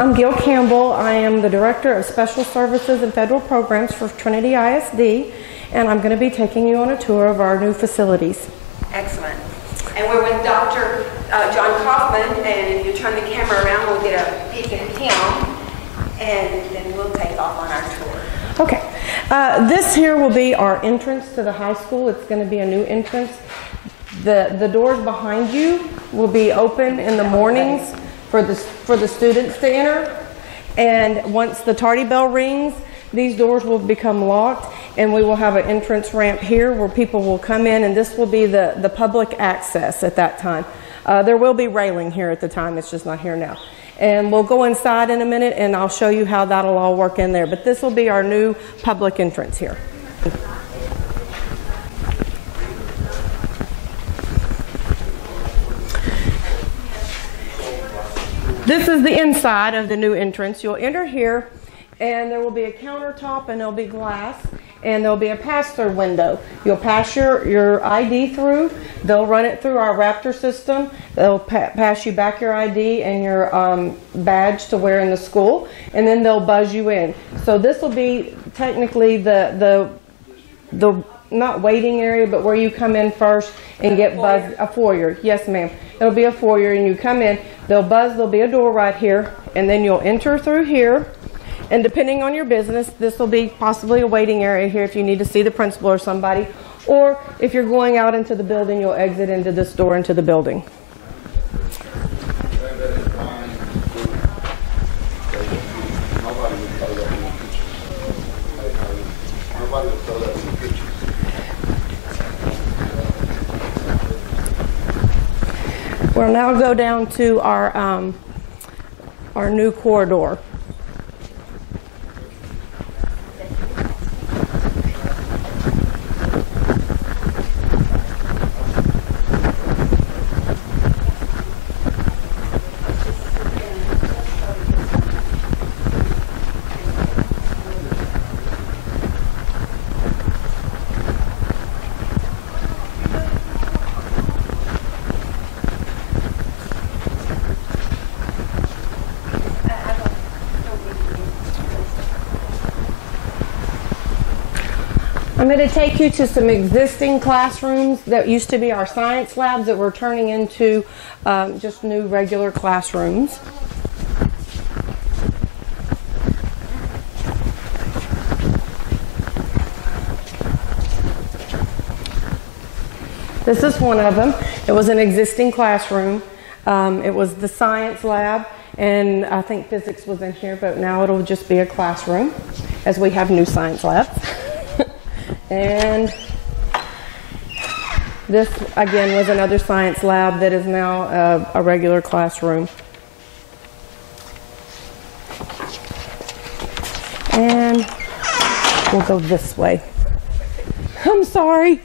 I'm Gail Campbell. I am the Director of Special Services and Federal Programs for Trinity ISD, and I'm going to be taking you on a tour of our new facilities. Excellent. And we're with Dr. John Kaufman, and if you turn the camera around, we'll get a peek at him, and then we'll take off on our tour. Okay. This here will be our entrance to the high school. It's going to be a new entrance. The doors behind you will be open in the mornings for the students to enter. And once the tardy bell rings, these doors will become locked, and we will have an entrance ramp here where people will come in, and this will be the public access at that time. There will be railing here at the time. It's just not here now. And we'll go inside in a minute, and I'll show you how that'll all work in there. But this will be our new public entrance here. This is the inside of the new entrance. You'll enter here, and there will be a countertop, and there'll be glass, and there'll be a pass-through window. You'll pass your ID through. They'll run it through our Raptor system. They'll pass you back your ID and your badge to wear in the school, and then they'll buzz you in. So this will be technically the not waiting area, but where you come in first and get buzzed. A foyer. Yes, ma'am. It'll be a foyer, and you come in. They'll buzz. There'll be a door right here, and then you'll enter through here. And depending on your business, this will be possibly a waiting area here if you need to see the principal or somebody. Or if you're going out into the building, you'll exit into this door into the building. We'll now go down to our new corridor. I'm going to take you to some existing classrooms that used to be our science labs that we're turning into just new regular classrooms. This is one of them. It was an existing classroom. It was the science lab, and I think physics was in here, but now it'll just be a classroom as we have new science labs. And this, again, was another science lab that is now a regular classroom. And we'll go this way. I'm sorry.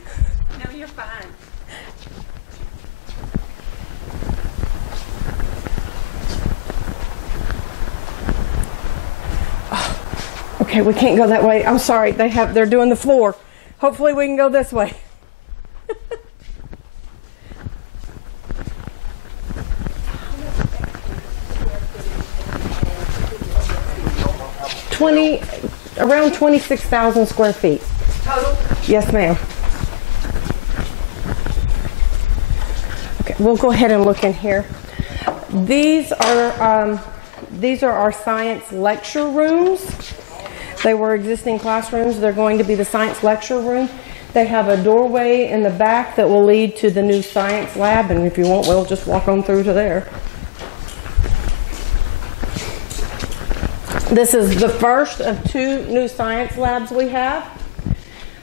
No, you're fine. Okay, we can't go that way. I'm sorry. They're doing the floor. Hopefully we can go this way. 20, around 26,000 square feet. Total? Yes, ma'am. Okay, we'll go ahead and look in here. These are our science lecture rooms. They were existing classrooms. They're going to be the science lecture room. They have a doorway in the back that will lead to the new science lab, and if you want, we'll just walk on through to there. This is the first of two new science labs we have.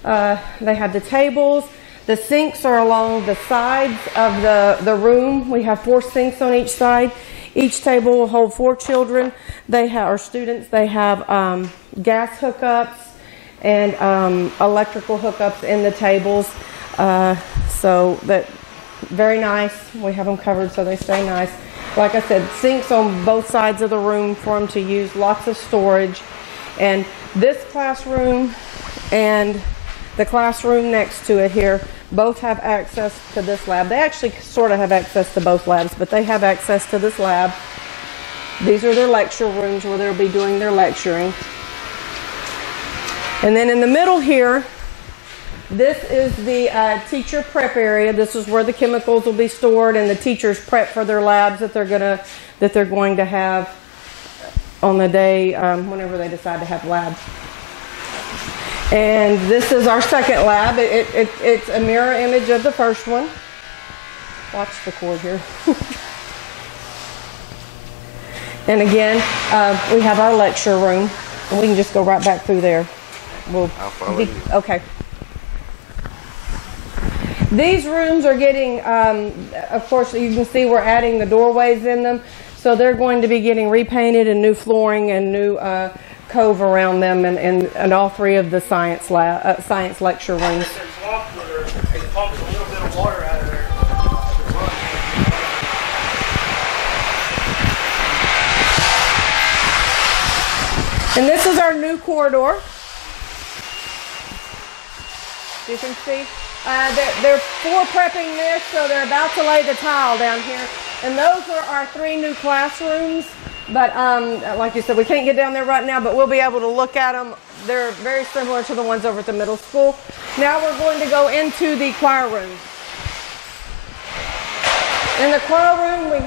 They have the tables. The sinks are along the sides of the room. We have 4 sinks on each side. Each table will hold 4 children. They have, or students, they have gas hookups and electrical hookups in the tables. So that, very nice. We have them covered so they stay nice. Like I said, sinks on both sides of the room for them to use, lots of storage. And this classroom and the classroom next to it here both have access to this lab. They actually sort of have access to both labs, but they have access to this lab. These are their lecture rooms where they'll be doing their lecturing. And then in the middle here, this is the teacher prep area. This is where the chemicals will be stored, and the teachers prep for their labs that they're going to have on the day whenever they decide to have labs. And this is our second lab. It's a mirror image of the first one. Watch the cord here. And again, we have our lecture room, and we can just go right back through there. I'll follow you. Okay. These rooms are getting, of course, you can see we're adding the doorways in them. So they're going to be getting repainted and new flooring and new cove around them, and all three of the science lecture rooms. And this is our new corridor. You can see they're floor prepping this, so they're about to lay the tile down here. And those are our 3 new classrooms. But like you said, we can't get down there right now, but we'll be able to look at them. They're very similar to the ones over at the middle school. Now we're going to go into the choir room. In the choir room, we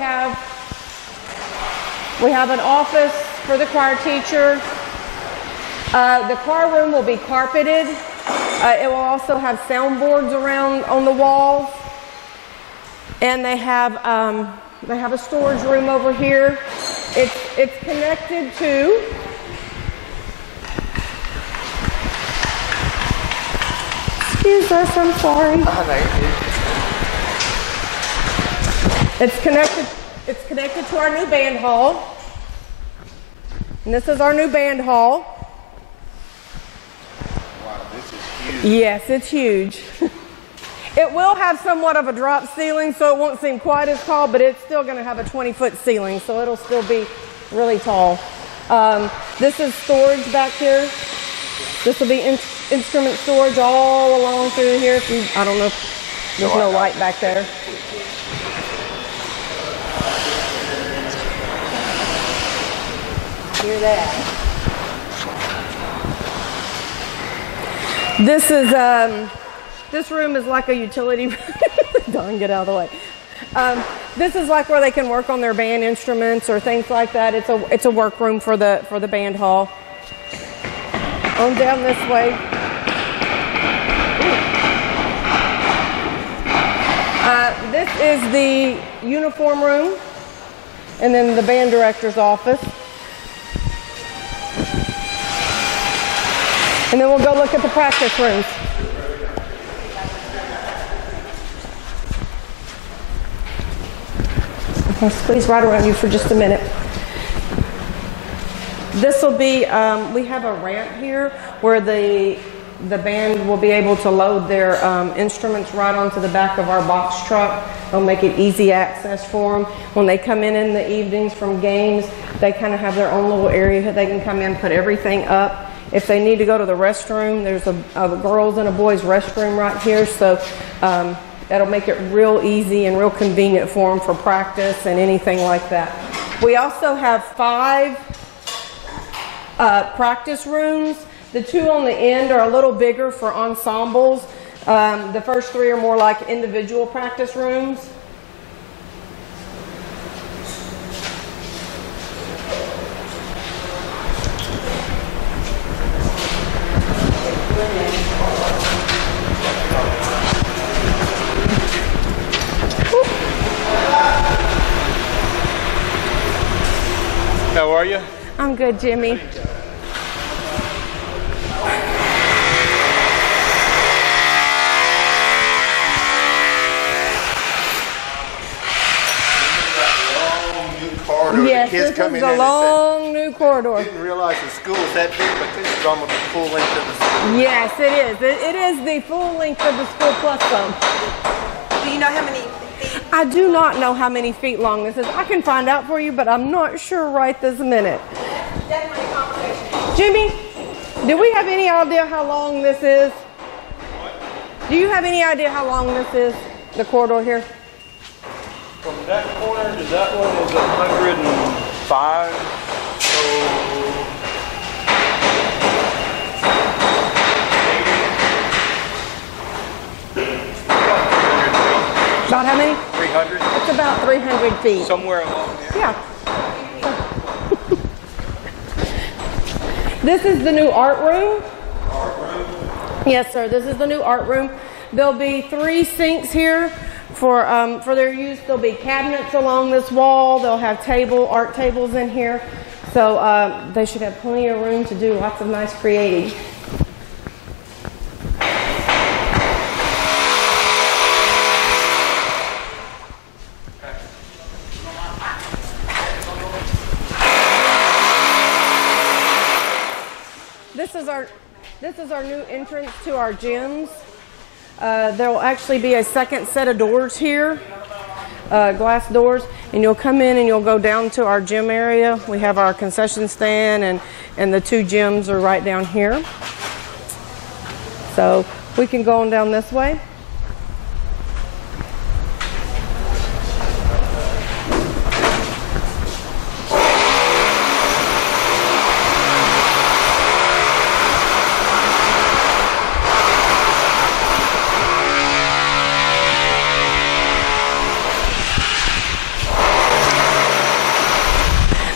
have an office for the choir teacher. The choir room will be carpeted. It will also have soundboards around on the walls. And they have a storage room over here. It's connected to excuse us, I'm sorry. It's connected to our new band hall. And this is our new band hall. Wow, this is huge. Yes, it's huge. It will have somewhat of a drop ceiling, so it won't seem quite as tall, but it's still going to have a 20-foot ceiling, so it'll still be really tall. This is storage back here. This will be instrument storage all along through here. I don't know if there's no light back there. Hear that? This room is like a utility room. Don't get out of the way. This is like where they can work on their band instruments or things like that. It's a work room for the band hall. On down this way. This is the uniform room, and then the band director's office. And then we'll go look at the practice rooms. I'll squeeze right around you for just a minute. This will be, we have a ramp here where the band will be able to load their instruments right onto the back of our box truck. It'll make it easy access for them. When they come in the evenings from games, they kind of have their own little area. They can come in, put everything up. If they need to go to the restroom, there's a girls and a boys restroom right here. So that'll make it real easy and real convenient for them for practice and anything like that. We also have 5 practice rooms. The 2 on the end are a little bigger for ensembles. The first 3 are more like individual practice rooms. How are you? I'm good, Jimmy. Yes, this is the long new corridor. I didn't realize the school was that big, but this is almost the full length of the school. Yes, it is. It is the full length of the school plus some. Do you know how many feet? I do not know how many feet long this is. I can find out for you, but I'm not sure right this minute. Definitely a competition. Jimmy, do we have any idea how long this is? Do you have any idea how long this is, the corridor here? From that corner to that one is 100 and 5. So About how many? 300. It's about 300 feet. Somewhere along there. Yeah. This is the new art room. Art room. Yes, sir. This is the new art room. There'll be 3 sinks here for their use. There'll be cabinets along this wall. They'll have art tables in here. So they should have plenty of room to do lots of nice creating. This is our new entrance to our gyms. There will actually be a second set of doors here, glass doors, and you'll come in and you'll go down to our gym area. We have our concession stand and the 2 gyms are right down here. So we can go on down this way.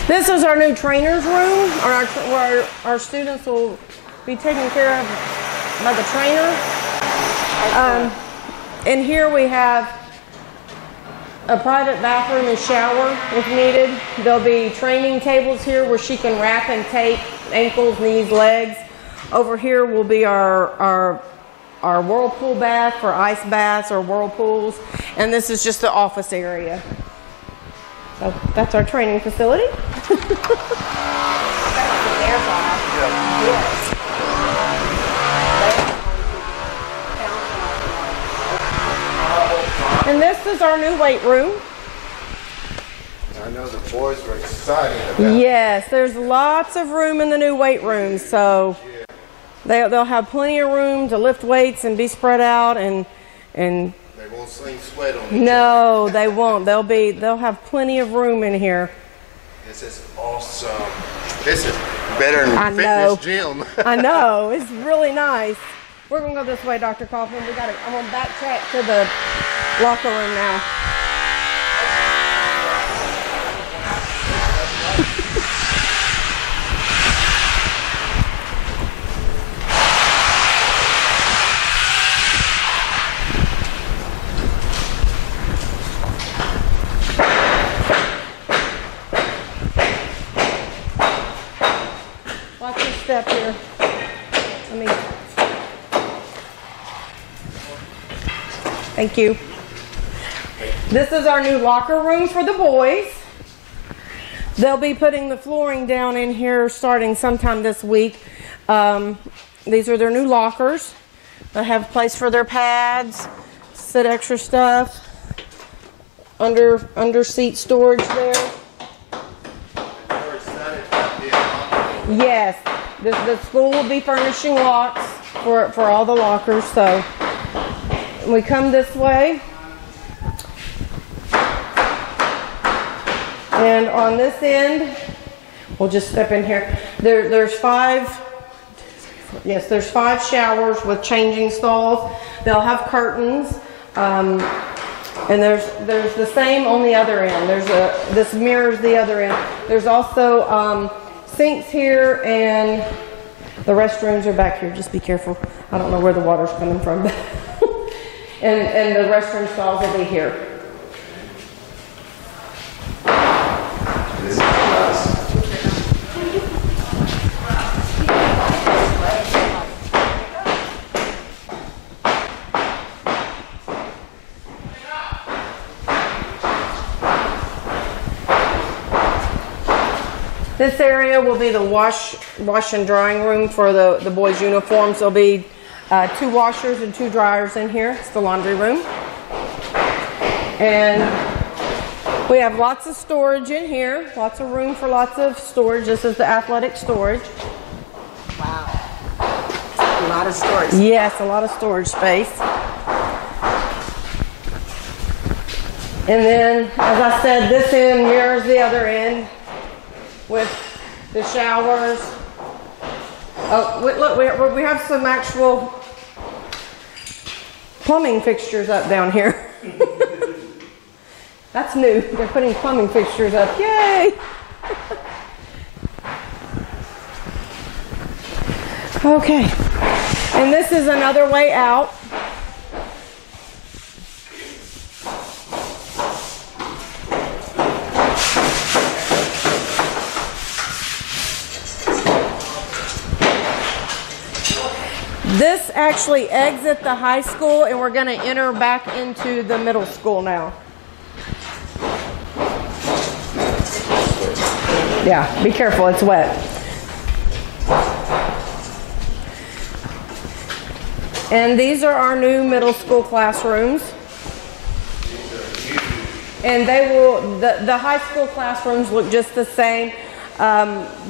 This is our new trainer's room, where our students will be taken care of by the trainer. In here we have a private bathroom and shower if needed. There'll be training tables here where she can wrap and tape ankles, knees, legs. Over here will be our whirlpool bath for ice baths or whirlpools. And this is just the office area. So that's our training facility. And this is our new weight room. I know the boys were excited about it. Yes, there's lots of room in the new weight room, so they'll have plenty of room to lift weights and be spread out and They won't sling sweat on each no, they won't. They'll have plenty of room in here. This is awesome. This is better than I know. fitness gym. I know, it's really nice. We're gonna go this way, Dr. Kaufman. I'm gonna backtrack to the locker room now. Watch your step here. Thank you. This is our new locker room for the boys. They'll be putting the flooring down in here starting sometime this week. These are their new lockers. They have a place for their pads, sit extra stuff, under seat storage there. Yes, the school will be furnishing locks for all the lockers. So we come this way, and on this end, we'll just step in here. There's 5 showers with changing stalls. They'll have curtains, and there's the same on the other end. This mirrors the other end. There's also sinks here, and the restrooms are back here. Just be careful. I don't know where the water's coming from. and the restroom stalls will be here. This is nice. This area will be the wash and drying room for the boys' uniforms. There'll be 2 washers and 2 dryers in here. It's the laundry room. And we have lots of storage in here. Lots of room for lots of storage. This is the athletic storage. Wow. A lot of storage. Yes, a lot of storage space. And then, as I said, this end mirrors the other end. with the showers. Oh, look, we have some actual plumbing fixtures up down here. That's new. They're putting plumbing fixtures up. Yay! Okay. And this is another way out. This actually exits the high school, and we're going to enter back into the middle school now. Yeah, be careful, it's wet. And these are our new middle school classrooms. And they will, the high school classrooms look just the same.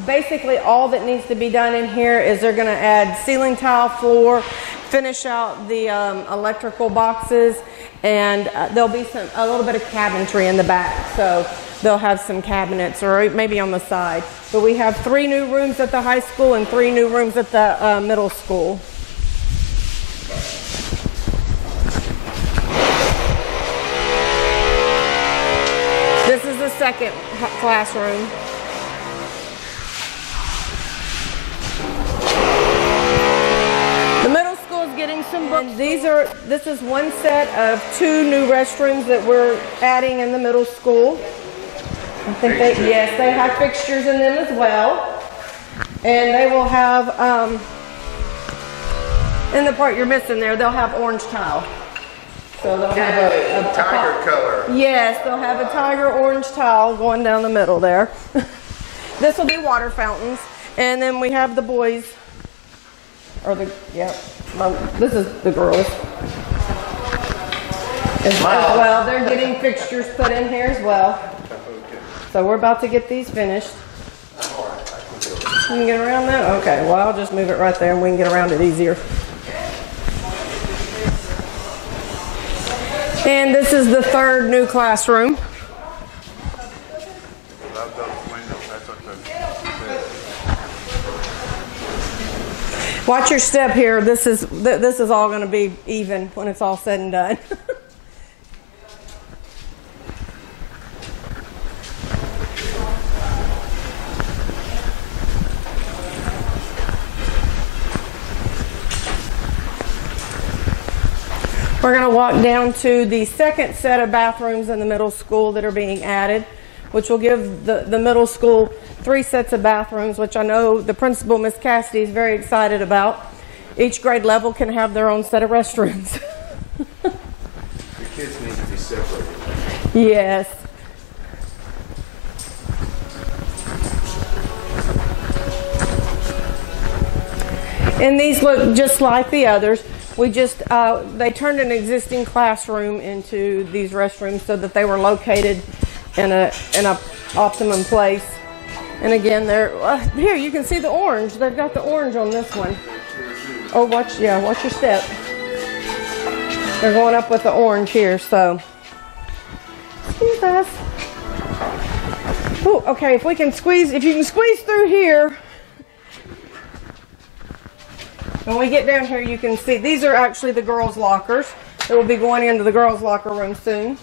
Basically all that needs to be done in here is they're going to add ceiling tile floor, finish out the electrical boxes, and there'll be a little bit of cabinetry in the back. So they'll have some cabinets, or maybe on the side. But we have 3 new rooms at the high school and 3 new rooms at the middle school. This is the second classroom. The middle school is getting some books. This is one set of 2 new restrooms that we're adding in the middle school. I think yes, they have fixtures in them as well. And they will have, in the part you're missing there, they'll have orange tile. So they'll have a tiger color. Yes, they'll have a tiger orange tile going down the middle there. This will be water fountains. And then we have the boys, or this is the girls. As well, they're getting fixtures put in here as well. So we're about to get these finished. You can get around that? Okay, well I'll just move it right there and we can get around it easier. And this is the 3rd new classroom. Watch your step here. This is all going to be even when it's all said and done. We're going to walk down to the second set of bathrooms in the middle school that are being added, which will give the middle school 3 sets of bathrooms, which I know the principal, Miss Cassidy, is very excited about. Each grade level can have their own set of restrooms. The kids need to be separated. Yes. And these look just like the others. We just, they turned an existing classroom into these restrooms so that they were located in a optimum place. And again, here you can see the orange. They've got the orange on this one. Oh, watch your step. They're going up with the orange here, so. Excuse us. Oh, okay, if you can squeeze through here. When we get down here, you can see these are actually the girls' lockers. They will be going into the girls' locker room soon.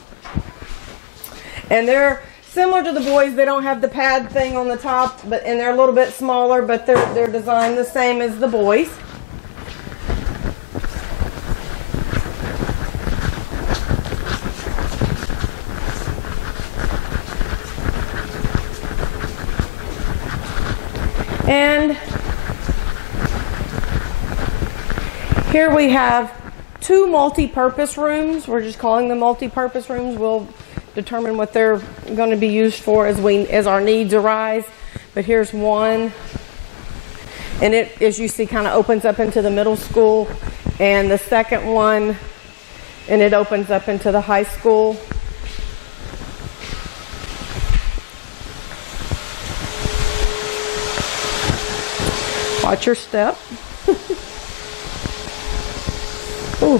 And they're similar to the boys. They don't have the pad thing on the top, and they're a little bit smaller, but they're designed the same as the boys. And here we have 2 multi-purpose rooms. We're just calling them multi-purpose rooms. We'll determine what they're going to be used for as our needs arise. But here's one. And it, as you see, kind of opens up into the middle school. And the second one, and it opens up into the high school. Watch your step. Ooh.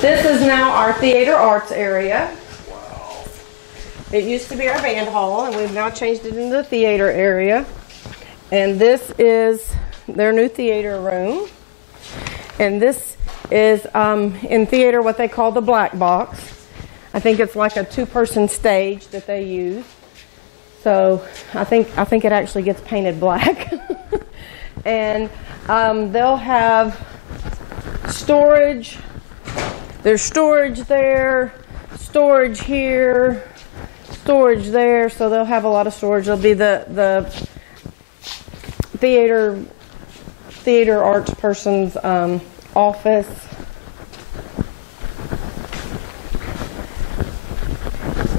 This is now our theater arts area. Wow. It used to be our band hall, and we've now changed it into the theater area. And this is their new theater room. And this is in theater what they call the black box. I think it's like a two-person stage that they use. So I think it actually gets painted black. And they'll have storage. There's storage there, storage here, storage there. So they'll have a lot of storage. There'll be the theater arts person's office.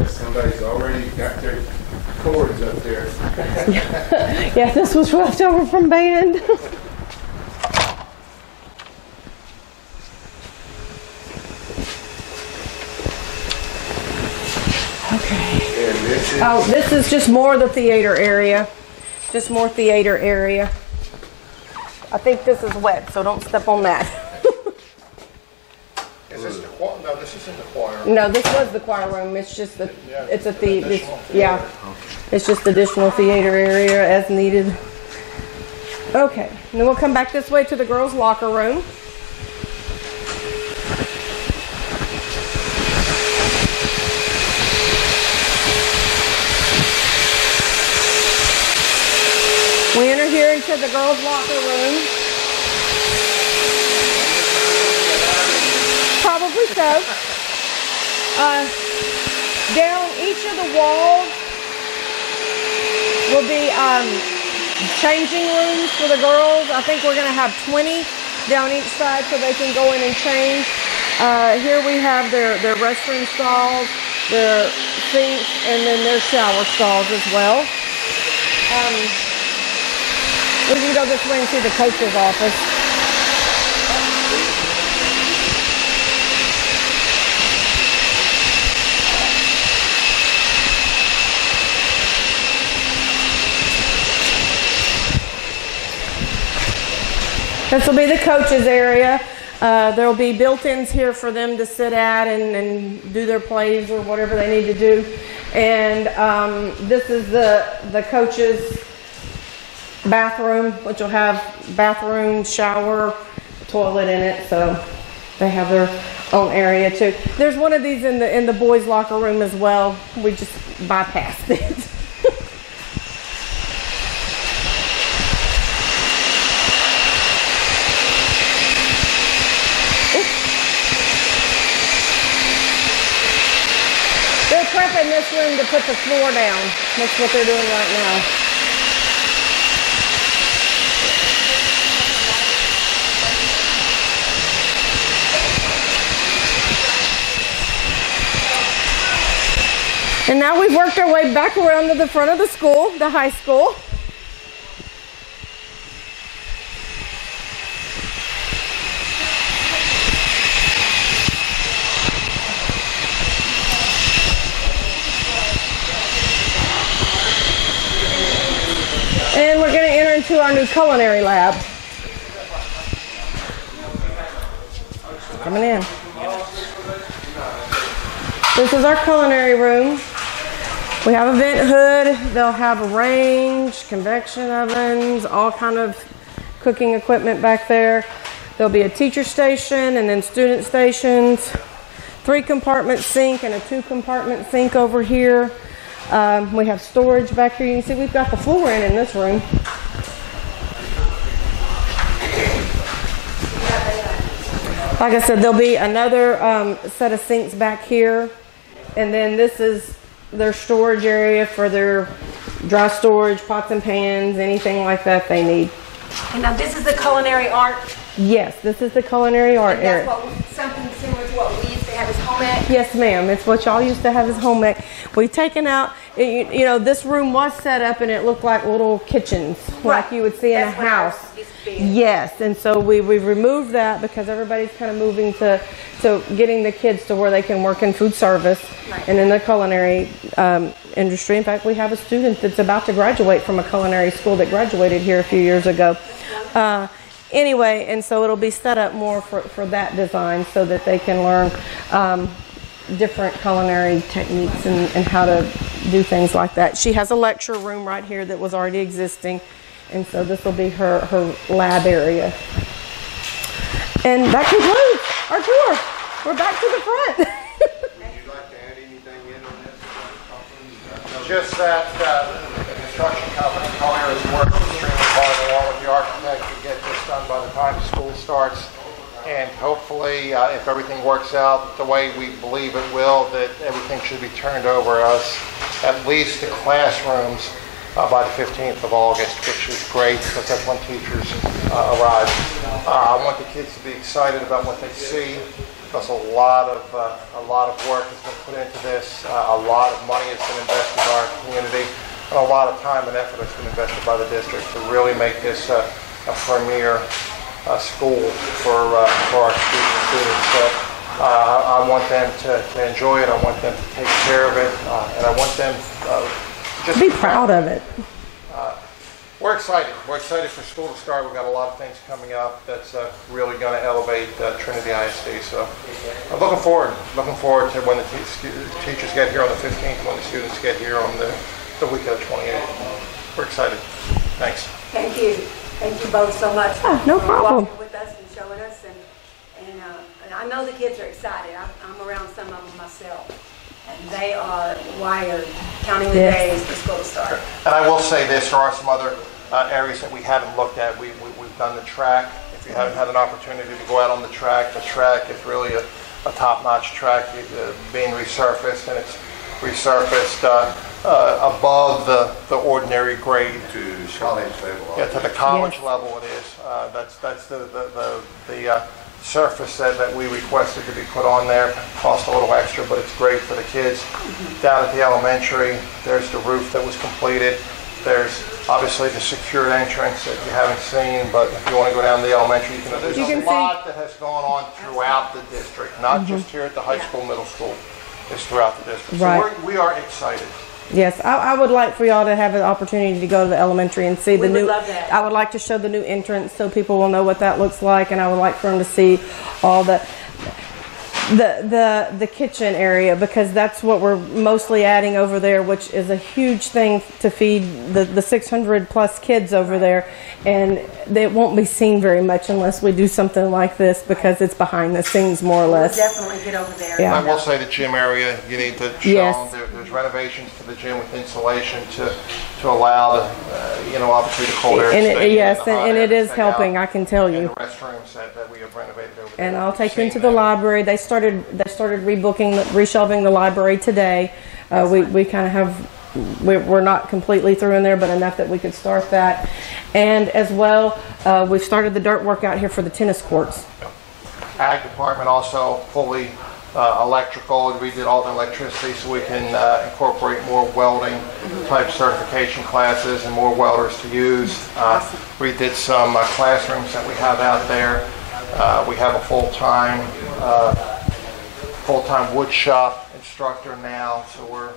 Somebody's already got their cords up there. Yeah, this was left over from band. Okay. Oh, this is just more of the theater area. Just more theater area. I think this is wet, so don't step on that. Is this the choir? No, this isn't the choir. No, this was the choir room. It's just the, it's a yeah. It's just additional theater area as needed. Okay, and then we'll come back this way to the girls' locker room. We enter here into the girls' locker room. Probably so. Down each of the walls will be changing rooms for the girls. I think we're going to have 20 down each side so they can go in and change. Here we have their restroom stalls, their sinks, and then their shower stalls as well. We can go this way and see the coach's office. This will be the coaches area. There will be built-ins here for them to sit at and do their plays or whatever they need to do. And this is the coaches' bathroom, which will have bathroom, shower, toilet in it. So they have their own area too. There's one of these in the boys' locker room as well. We just bypassed it. In this room to put the floor down. That's what they're doing right now. And now we've worked our way back around to the front of the school, the high school. And we're going to enter into our new culinary lab. Coming in. This is our culinary room. We have a vent hood. They'll have a range, convection ovens, all kind of cooking equipment back there. There'll be a teacher station and then student stations. 3-compartment sink and a 2-compartment sink over here. We have storage back here. You can see we've got the floor in this room. Like I said, there'll be another set of sinks back here. And then this is their storage area for their dry storage, pots and pans, anything like that they need. And now this is the culinary art. Yes, this is the culinary art area. And that's something similar to what we used to have as home ec? Yes, ma'am. It's what y'all used to have as home ec. We've taken out, you know, this room was set up and it looked like little kitchens, like you would see in a house. Yes, and so we've removed that because everybody's kind of moving to getting the kids to where they can work in food service and in the culinary industry. In fact, we have a student that's about to graduate from a culinary school that graduated here a few years ago. Anyway, and so it'll be set up more for that design so that they can learn different culinary techniques and how to do things like that. She has a lecture room right here that was already existing, and so this will be her lab area. And that concludes our tour. We're back to the front. Would you like to add anything in on this? Just that the construction company, Collier, is working extremely hard along with the architect to get this done by the time school starts. And hopefully, if everything works out the way we believe it will, that everything should be turned over us, at least the classrooms, by the 15th of August, which is great because that's when teachers arrive. I want the kids to be excited about what they see because a lot of work has been put into this. A lot of money has been invested by our community, and a lot of time and effort has been invested by the district to really make this a premier school for our students. So I want them to enjoy it. I want them to take care of it, and I want them just Be proud of it. We're excited. We're excited for school to start. We've got a lot of things coming up that's really going to elevate Trinity ISD. So I'm looking forward to when the teachers get here on the 15th, when the students get here on the week of the 28th. We're excited. Thanks. Thank you. Thank you both so much for no problem. walking with us and showing us. And I know the kids are excited. I'm around some of them myself. And they are wired, counting the days for school to start. And I will say this, there are some other areas that we haven't looked at. We've done the track. If you haven't had an opportunity to go out on the track is really a top-notch track being resurfaced, and it's resurfaced above the ordinary grade. To college level. Yeah, to the college level it is. That's the surface that we requested to be put on there. Cost a little extra, but it's great for the kids. Down at the elementary, there's the roof that was completed. There's obviously the secured entrance that you haven't seen, but if you want to go down to the elementary, there's a lot that has gone on throughout the district, not just here at the high school, middle school. It's throughout the district. Right. So we are excited. Yes, I would like for y'all to have an opportunity to go to the elementary and see the new. love that. I would like to show the new entrance so people will know what that looks like, and I would like for them to see all the kitchen area, because that's what we're mostly adding over there, which is a huge thing to feed the 600 plus kids over there, and it won't be seen very much unless we do something like this, because it's behind the scenes more or less. We'll definitely get over there. Yeah. I will say the gym area, you need to show Yes. them. There's renovations to the gym with insulation to allow the, obviously the cold air to stay in, yes, the hot and air it to is stay helping, out. I can tell And you. the restrooms that we have renovated over there. And I'll take you Seen into the that. library. They started reshelving the library today. We kind of have, we're not completely through in there, but enough that we could start that. And as well, we've started the dirt work out here for the tennis courts. Ag department also fully electrical. We did all the electricity so we can incorporate more welding type certification classes and more welders to use. We did some classrooms that we have out there. We have a full-time wood shop instructor now, so we're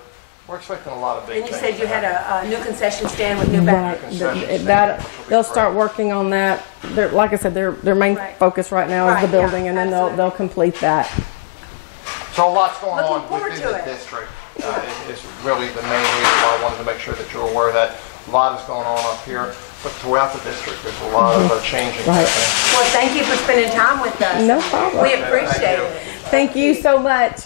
expecting a lot of big And you things. said you had a new concession stand with new bathrooms. They'll start working on that. Like I said, their main focus right now is Right, the building, yeah, and then absolutely. they'll complete that. So a lot's going Looking on forward within to the it. district. Is really the main reason why I wanted to make sure that you're aware that a lot is going on up here, but throughout the district there's a lot of changing Right. happening. Well, thank you for spending time with us. No problem. We appreciate it. Thank you so much.